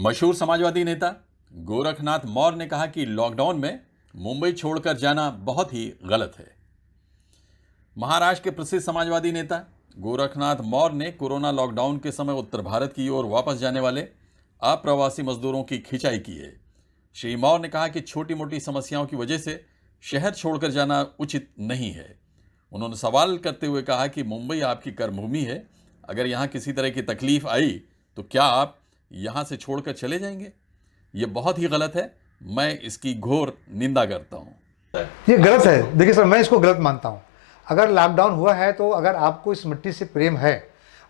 मशहूर समाजवादी नेता गोरखनाथ मौर्य ने कहा कि लॉकडाउन में मुंबई छोड़कर जाना बहुत ही गलत है। महाराष्ट्र के प्रसिद्ध समाजवादी नेता गोरखनाथ मौर्य ने कोरोना लॉकडाउन के समय उत्तर भारत की ओर वापस जाने वाले अप्रवासी मजदूरों की खिंचाई की है। श्री मौर्य ने कहा कि छोटी मोटी समस्याओं की वजह से शहर छोड़कर जाना उचित नहीं है। उन्होंने सवाल करते हुए कहा कि मुंबई आपकी कर्मभूमि है, अगर यहाँ किसी तरह की तकलीफ आई तो क्या आप यहाँ से छोड़कर चले जाएंगे? ये बहुत ही गलत है। मैं इसकी घोर निंदा करता हूँ। ये गलत है। देखिए सर, मैं इसको गलत मानता हूँ। अगर लॉकडाउन हुआ है तो अगर आपको इस मिट्टी से प्रेम है,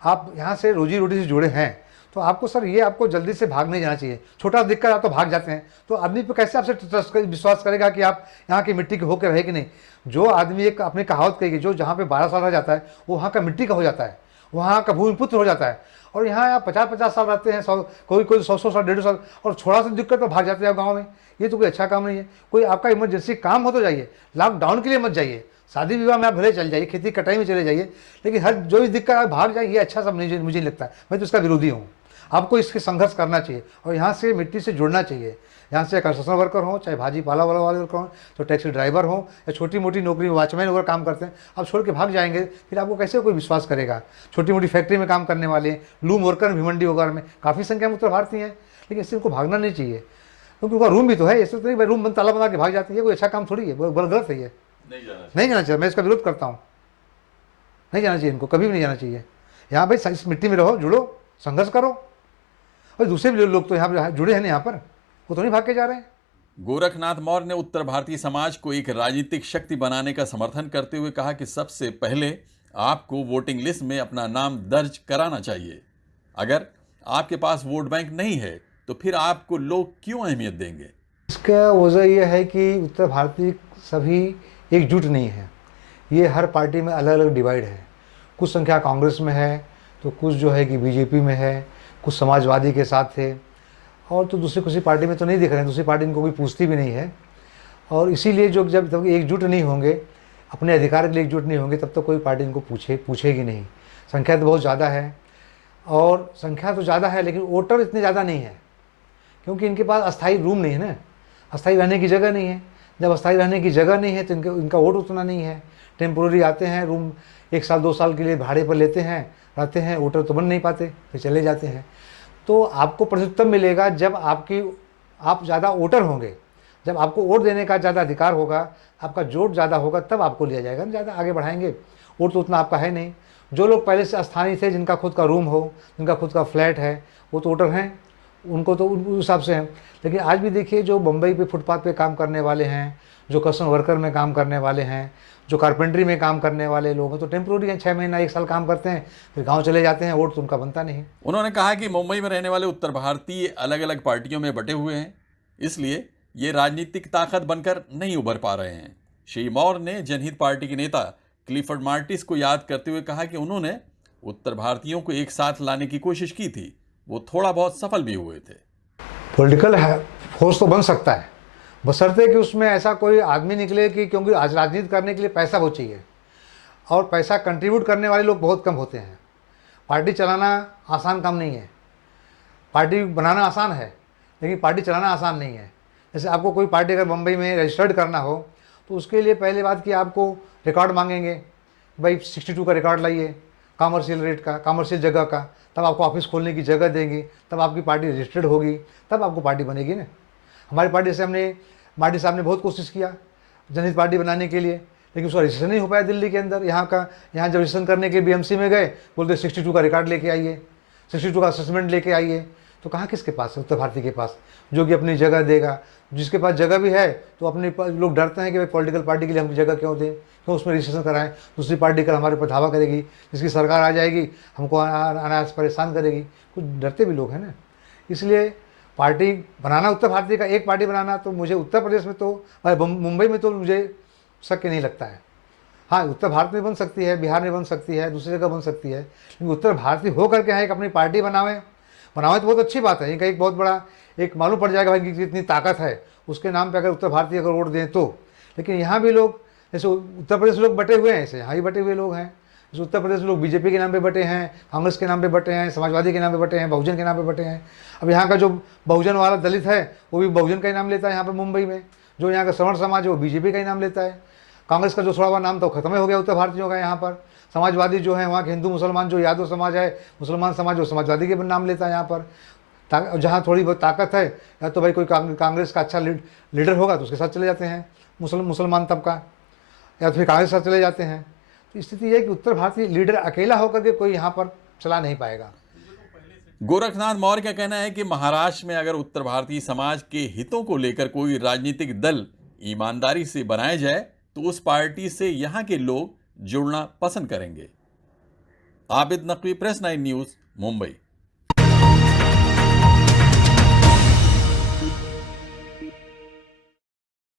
आप यहाँ से रोजी रोटी से जुड़े हैं, तो आपको सर ये आपको जल्दी से भाग नहीं जाना चाहिए। छोटा दिक्कत आप तो भाग जाते हैं, तो आदमी पे कैसे आपसे ट्रस्ट विश्वास करेगा कि आप यहाँ की मिट्टी के होकर रहे कि नहीं। जो आदमी एक अपनी कहावत कहेगी, जो जहाँ पे 12 साल रह जाता है वो वहाँ का मिट्टी का हो जाता है, वहाँ का भूमिपुत्र हो जाता है। और यहाँ आप 50-50 साल रहते हैं, कोई 100 साल 150 साल, और थोड़ा सा दिक्कत तो भाग जाते हैं गाँव में। ये तो कोई अच्छा काम नहीं है। कोई आपका इमरजेंसी काम हो तो जाइए, लॉकडाउन के लिए मत जाइए। शादी विवाह में आप भले चल जाइए, खेती कटाई में चले जाइए, लेकिन हर जो भी दिक्कत आप भाग जाए, ये अच्छा सब नहीं, मुझे नहीं लगता है। मैं तो इसका विरोधी हूँ। आपको इसके संघर्ष करना चाहिए और यहाँ से मिट्टी से जुड़ना चाहिए। यहाँ से कंस्ट्रक्शन वर्कर हो, चाहे भाजी पाला वाला वर्कर हो, तो टैक्सी ड्राइवर हो, या छोटी मोटी नौकरी वॉचमैन वगैरह काम करते हैं, आप छोड़ के भाग जाएंगे, फिर आपको कैसे कोई विश्वास करेगा। छोटी मोटी फैक्ट्री में काम करने वाले, लूम वर्कर, भिवंडी वगैरह में काफ़ी संख्या में उत्तर भारतीय हैं, लेकिन इससे उनको भागना नहीं चाहिए, क्योंकि उनका रूम भी तो है। ऐसे तो नहीं भाई रूम ताला बना के भाग जाती है, कोई अच्छा काम थोड़ी है, गलत है। ये नहीं जाना चाहिए। मैं इसका विरोध करता हूँ। नहीं जाना चाहिए, इनको कभी भी नहीं जाना चाहिए। यहाँ भाई इस मिट्टी में रहो, जुड़ो, संघर्ष करो। और दूसरे भी लोग तो यहाँ पर जुड़े हैं ना, यहाँ पर वो तो नहीं भाग के जा रहे हैं। गोरखनाथ मौर्य ने उत्तर भारतीय समाज को एक राजनीतिक शक्ति बनाने का समर्थन करते हुए कहा कि सबसे पहले आपको वोटिंग लिस्ट में अपना नाम दर्ज कराना चाहिए। अगर आपके पास वोट बैंक नहीं है तो फिर आपको लोग क्यों अहमियत देंगे? इसका वजह यह है कि उत्तर भारतीय सभी एकजुट नहीं है। ये हर पार्टी में अलग अलग डिवाइड है। कुछ संख्या कांग्रेस में है, तो कुछ जो है कि बीजेपी में है, कुछ समाजवादी के साथ थे, और तो दूसरी किसी पार्टी में तो नहीं दिख रहे हैं। दूसरी पार्टी इनको कोई पूछती भी नहीं है। और इसीलिए जो जब तक एकजुट नहीं होंगे, अपने अधिकार के लिए एकजुट नहीं होंगे, तब तक कोई पार्टी इनको पूछेगी नहीं। संख्या तो बहुत ज़्यादा है, और संख्या तो ज़्यादा है, लेकिन वोटर इतने ज़्यादा नहीं है, क्योंकि इनके पास अस्थायी रूम नहीं है ना, अस्थायी रहने की जगह नहीं है। जब अस्थायी रहने की जगह नहीं है तो इनका वोट उतना नहीं है। टेम्पोररी आते हैं, रूम 1 साल 2 साल के लिए भाड़े पर लेते हैं, रहते हैं, वोटर तो बन नहीं पाते, फिर चले जाते हैं। तो आपको प्रतिशत तब मिलेगा जब आप ज़्यादा वोटर होंगे, जब आपको वोट देने का ज़्यादा अधिकार होगा, आपका जोट ज़्यादा होगा, तब आपको लिया जाएगा, ज़्यादा आगे बढ़ाएंगे। वोट तो उतना आपका है नहीं। जो लोग पहले से स्थानीय थे, जिनका खुद का रूम हो, जिनका खुद का फ्लैट है, वो तो वोटर हैं, उनको तो उस हिसाब से हैं। लेकिन आज भी देखिए, जो मुंबई पे फुटपाथ पे काम करने वाले हैं, जो कस्टम वर्कर में काम करने वाले हैं, जो कारपेंटरी में काम करने वाले लोग हैं, तो टेम्प्रोरी हैं, 6 महीना 1 साल काम करते हैं, फिर गांव चले जाते हैं, वोट तो उनका बनता नहीं। उन्होंने कहा कि मुंबई में रहने वाले उत्तर भारतीय अलग अलग पार्टियों में बटे हुए हैं, इसलिए ये राजनीतिक ताकत बनकर नहीं उभर पा रहे हैं। श्री मौर्य ने जनहित पार्टी के नेता क्लिफर्ड मार्टिस को याद करते हुए कहा कि उन्होंने उत्तर भारतीयों को एक साथ लाने की कोशिश की थी, वो थोड़ा बहुत सफल भी हुए थे। पॉलिटिकल फोर्स तो बन सकता है, बशर्ते कि उसमें ऐसा कोई आदमी निकले कि, क्योंकि आज राजनीति करने के लिए पैसा बहुत चाहिए, और पैसा कंट्रीब्यूट करने वाले लोग बहुत कम होते हैं। पार्टी चलाना आसान काम नहीं है। पार्टी बनाना आसान है, लेकिन पार्टी चलाना आसान नहीं है। जैसे आपको कोई पार्टी अगर मुंबई में रजिस्टर्ड करना हो, तो उसके लिए पहले बात कि आपको रिकॉर्ड मांगेंगे, भाई 62 का रिकॉर्ड लाइए, कॉमर्शियल रेट का, कॉमर्शियल जगह का, तब आपको ऑफिस खोलने की जगह देंगे, तब आपकी पार्टी रजिस्टर्ड होगी, तब आपको पार्टी बनेगी ना। हमारी पार्टी से मार्टी साहब ने बहुत कोशिश किया जनहित पार्टी बनाने के लिए, लेकिन उसका रजिस्ट्रेशन नहीं हो पाया दिल्ली के अंदर। यहाँ जब रजिस्ट्रेशन करने के लिए बीएमसी में गए, बोलते 62 का रिकॉर्ड लेके आइए, 62 का असेसमेंट लेके आइए। तो कहाँ किसके पास है? उत्तर भारतीय के पास, जो कि अपनी जगह देगा। जिसके पास जगह भी है तो अपने लोग डरते हैं कि भाई पॉलिटिकल पार्टी के लिए हम जगह क्यों दें, क्यों उसमें रजिस्ट्रेशन कराएं। दूसरी पार्टी कर हमारे ऊपर धावा करेगी, जिसकी सरकार आ जाएगी हमको अनायास परेशान करेगी। कुछ डरते भी लोग हैं ना। इसलिए पार्टी बनाना, उत्तर भारतीय का एक पार्टी बनाना, तो मुझे उत्तर प्रदेश में तो, मुंबई में तो मुझे शक्य नहीं लगता है। हाँ, उत्तर भारत में बन सकती है, बिहार में बन सकती है, दूसरी जगह बन सकती है, लेकिन उत्तर भारतीय हो करके यहाँ एक अपनी पार्टी बनावे तो बहुत अच्छी बात है। इनका एक बहुत बड़ा एक मालूम पड़ जाएगा भाई कि कितनी ताकत है उसके नाम पे, अगर उत्तर भारतीय अगर वोट दें तो। लेकिन यहाँ भी लोग, जैसे उत्तर प्रदेश लोग बटे हुए हैं, ऐसे यहाँ भी बटे हुए लोग हैं। जैसे उत्तर प्रदेश में लोग बीजेपी के नाम पे बटे हैं, कांग्रेस के नाम पे बटे हैं, समाजवादी के नाम पे बटे हैं, बहुजन के नाम पे बटे हैं। अब यहाँ का जो बहुजन वाला दलित है वो भी बहुजन का ही नाम लेता है यहाँ पर मुंबई में। जो यहाँ का सवर्ण समाज है वो बीजेपी का ही नाम लेता है। कांग्रेस का जो थोड़ा बहुत नाम था वो खत्म ही हो गया उत्तर भारतीयों का यहाँ पर। समाजवादी जो है वहाँ के हिंदू मुसलमान जो यादव समाज है, मुसलमान समाज वो समाजवादी के नाम लेता है यहाँ पर। जहाँ थोड़ी बहुत ताकत है या तो भाई कोई कांग्रेस का अच्छा लीडर होगा तो उसके साथ चले जाते हैं मुसलमान तबका, या तो फिर कांग्रेस के साथ चले जाते हैं। तो स्थिति यह है कि उत्तर भारतीय लीडर अकेला होकर के कोई यहाँ पर चला नहीं पाएगा। गोरखनाथ मौर्य का कहना है कि महाराष्ट्र में अगर उत्तर भारतीय समाज के हितों को लेकर कोई राजनीतिक दल ईमानदारी से बनाया जाए तो उस पार्टी से यहाँ के लोग जुड़ना पसंद करेंगे। Abid Naqvi, press 9 news, Mumbai.